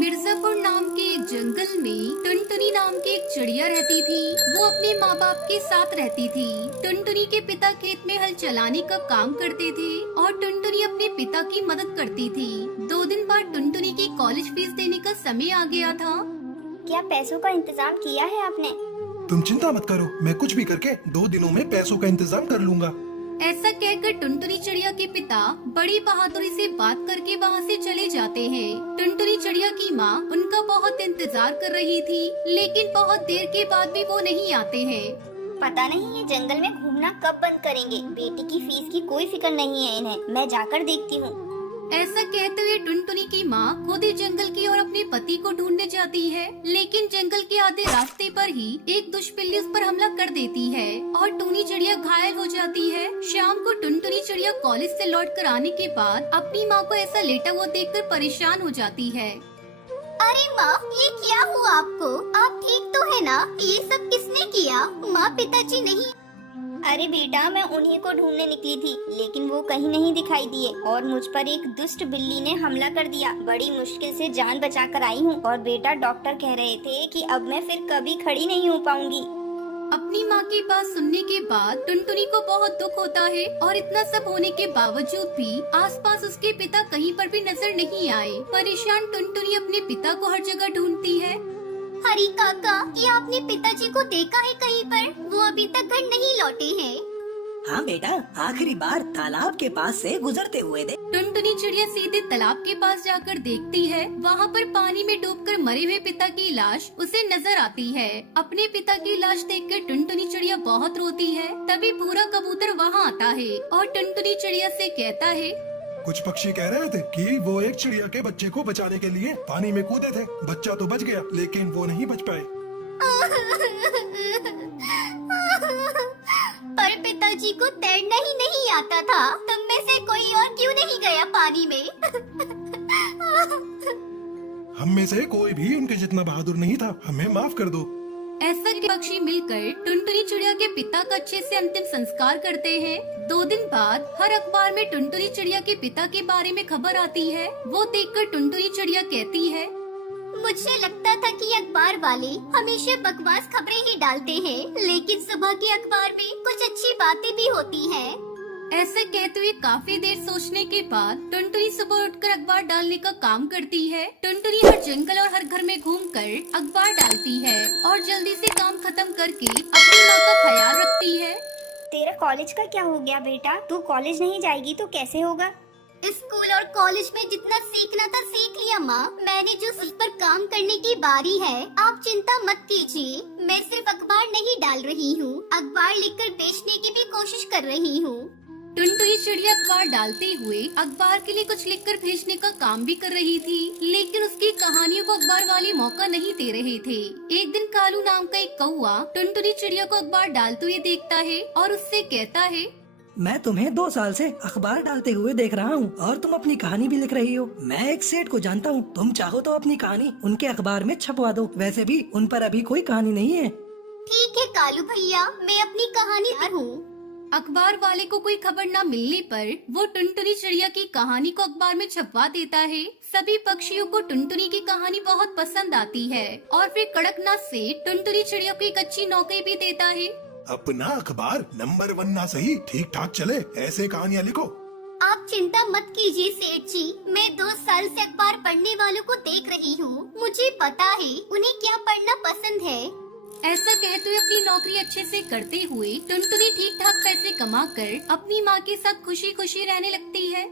मिर्जापुर नाम के एक जंगल में टुनटुनी नाम की एक चिड़िया रहती थी। वो अपने माँ बाप के साथ रहती थी। टुनटुनी के पिता खेत में हल चलाने का काम करते थे और टुनटुनी अपने पिता की मदद करती थी। 2 दिन बाद टुनटुनी की कॉलेज फीस देने का समय आ गया था। क्या पैसों का इंतजाम किया है आपने? तुम चिंता मत करो, मैं कुछ भी करके 2 दिनों में पैसों का इंतजाम कर लूंगा। ऐसा कहकर टुनटुनी चिड़िया के पिता बड़ी बहादुरी से बात करके वहाँ से चले जाते हैं। टुनटुनी चिड़िया की माँ उनका बहुत इंतजार कर रही थी, लेकिन बहुत देर के बाद भी वो नहीं आते हैं। पता नहीं ये जंगल में घूमना कब बंद करेंगे। बेटी की फीस की कोई फिक्र नहीं है इन्हें। मैं जाकर देखती हूँ। ऐसा कहते हुए टुनटुनी की माँ खुद ही जंगल की ओर अपने पति को ढूंढने जाती है, लेकिन जंगल के आधे रास्ते पर ही एक दुष्पिल्ली उस पर हमला कर देती है और टुनी चिड़िया घायल हो जाती है। शाम को टुनटुनी चिड़िया कॉलेज से लौट कर आने के बाद अपनी माँ को ऐसा लेटा हुआ देखकर परेशान हो जाती है। अरे माँ, ये क्या हुआ आपको? आप ठीक तो है ना? ये सब किसने किया? माँ पिताजी नहीं? अरे बेटा, मैं उन्हीं को ढूंढने निकली थी, लेकिन वो कहीं नहीं दिखाई दिए और मुझ पर एक दुष्ट बिल्ली ने हमला कर दिया। बड़ी मुश्किल से जान बचाकर आई हूँ। और बेटा, डॉक्टर कह रहे थे कि अब मैं फिर कभी खड़ी नहीं हो पाऊंगी। अपनी माँ की बात सुनने के बाद टुनटुनी को बहुत दुख होता है और इतना सब होने के बावजूद भी आसपास उसके पिता कहीं पर भी नजर नहीं आए। परेशान टुनटुनी अपने पिता को हर जगह ढूंढती है। हरी काका, क्या आपने पिताजी को देखा है कहीं पर? वो अभी तक घर नहीं लौटे हैं। हाँ बेटा, आखिरी बार तालाब के पास से गुजरते हुए थे। टुनटुनी चिड़िया सीधे तालाब के पास जाकर देखती है। वहाँ पर पानी में डूबकर मरे हुए पिता की लाश उसे नजर आती है। अपने पिता की लाश देखकर टुनटुनी चिड़िया बहुत रोती है। तभी भूरा कबूतर वहाँ आता है और टुनटुनी चिड़िया से कहता है, कुछ पक्षी कह रहे थे कि वो एक चिड़िया के बच्चे को बचाने के लिए पानी में कूदे थे। बच्चा तो बच गया, लेकिन वो नहीं बच पाए। पर पिताजी को तैरना ही नहीं आता था। तुम में से कोई और क्यों नहीं गया पानी में? हम में से कोई भी उनके जितना बहादुर नहीं था। हमें माफ कर दो। ऐसा के पक्षी मिलकर टुनटुनी चिड़िया के पिता का अच्छे से अंतिम संस्कार करते हैं। 2 दिन बाद हर अखबार में टुनटुनी चिड़िया के पिता के बारे में खबर आती है। वो देखकर टुनटुनी चिड़िया कहती है, मुझे लगता था कि अखबार वाले हमेशा बकवास खबरें ही डालते हैं, लेकिन सुबह के अखबार में कुछ अच्छी बातें भी होती हैं। ऐसे कहते हुए काफी देर सोचने के बाद टुनटुनी सुबह उठकर अखबार डालने का काम करती है। टुनटुनी हर जंगल और हर घर में घूमकर अखबार डालती है और जल्दी से काम खत्म करके अपनी माँ का ख्याल रखती है। तेरा कॉलेज का क्या हो गया बेटा? तू कॉलेज नहीं जाएगी तो कैसे होगा? स्कूल और कॉलेज में जितना सीखना था सीख लिया माँ। मैंने जो इस पर काम करने की बारी है, आप चिंता मत कीजिए। मैं सिर्फ अखबार नहीं डाल रही हूँ, अखबार लिखकर बेचने की भी कोशिश कर रही हूँ। टुनटुनी चिड़िया अखबार डालते हुए अखबार के लिए कुछ लिखकर भेजने का काम भी कर रही थी, लेकिन उसकी कहानियों को अखबार वाले मौका नहीं दे रहे थे। एक दिन कालू नाम का एक कौआ टुनटुनी चिड़िया को अखबार डालते हुए देखता है और उससे कहता है, मैं तुम्हें 2 साल से अखबार डालते हुए देख रहा हूँ और तुम अपनी कहानी भी लिख रही हो। मैं एक सेठ को जानता हूँ, तुम चाहो तो अपनी कहानी उनके अखबार में छपवा दो। वैसे भी उन पर अभी कोई कहानी नहीं है। ठीक है कालू भैया, मैं अपनी कहानी हूँ। अखबार वाले को कोई खबर न मिलने पर वो टुनटुनी चिड़िया की कहानी को अखबार में छपवा देता है। सभी पक्षियों को टुनटुनी की कहानी बहुत पसंद आती है और फिर कड़कनाथ से टुनटुनी चिड़िया को एक अच्छी नौकरी भी देता है। अपना अखबार नंबर 1 ना सही, ठीक ठाक चले, ऐसे कहानियाँ लिखो। आप चिंता मत कीजिए सेठ जी, मैं 2 साल से अखबार पढ़ने वालों को देख रही हूँ। मुझे पता है उन्हें क्या पढ़ना पसंद है। ऐसा कहते हुए अपनी नौकरी अच्छे से करते हुए टुनटुनी ठीक ठाक पैसे कमाकर अपनी माँ के साथ खुशी खुशी रहने लगती है।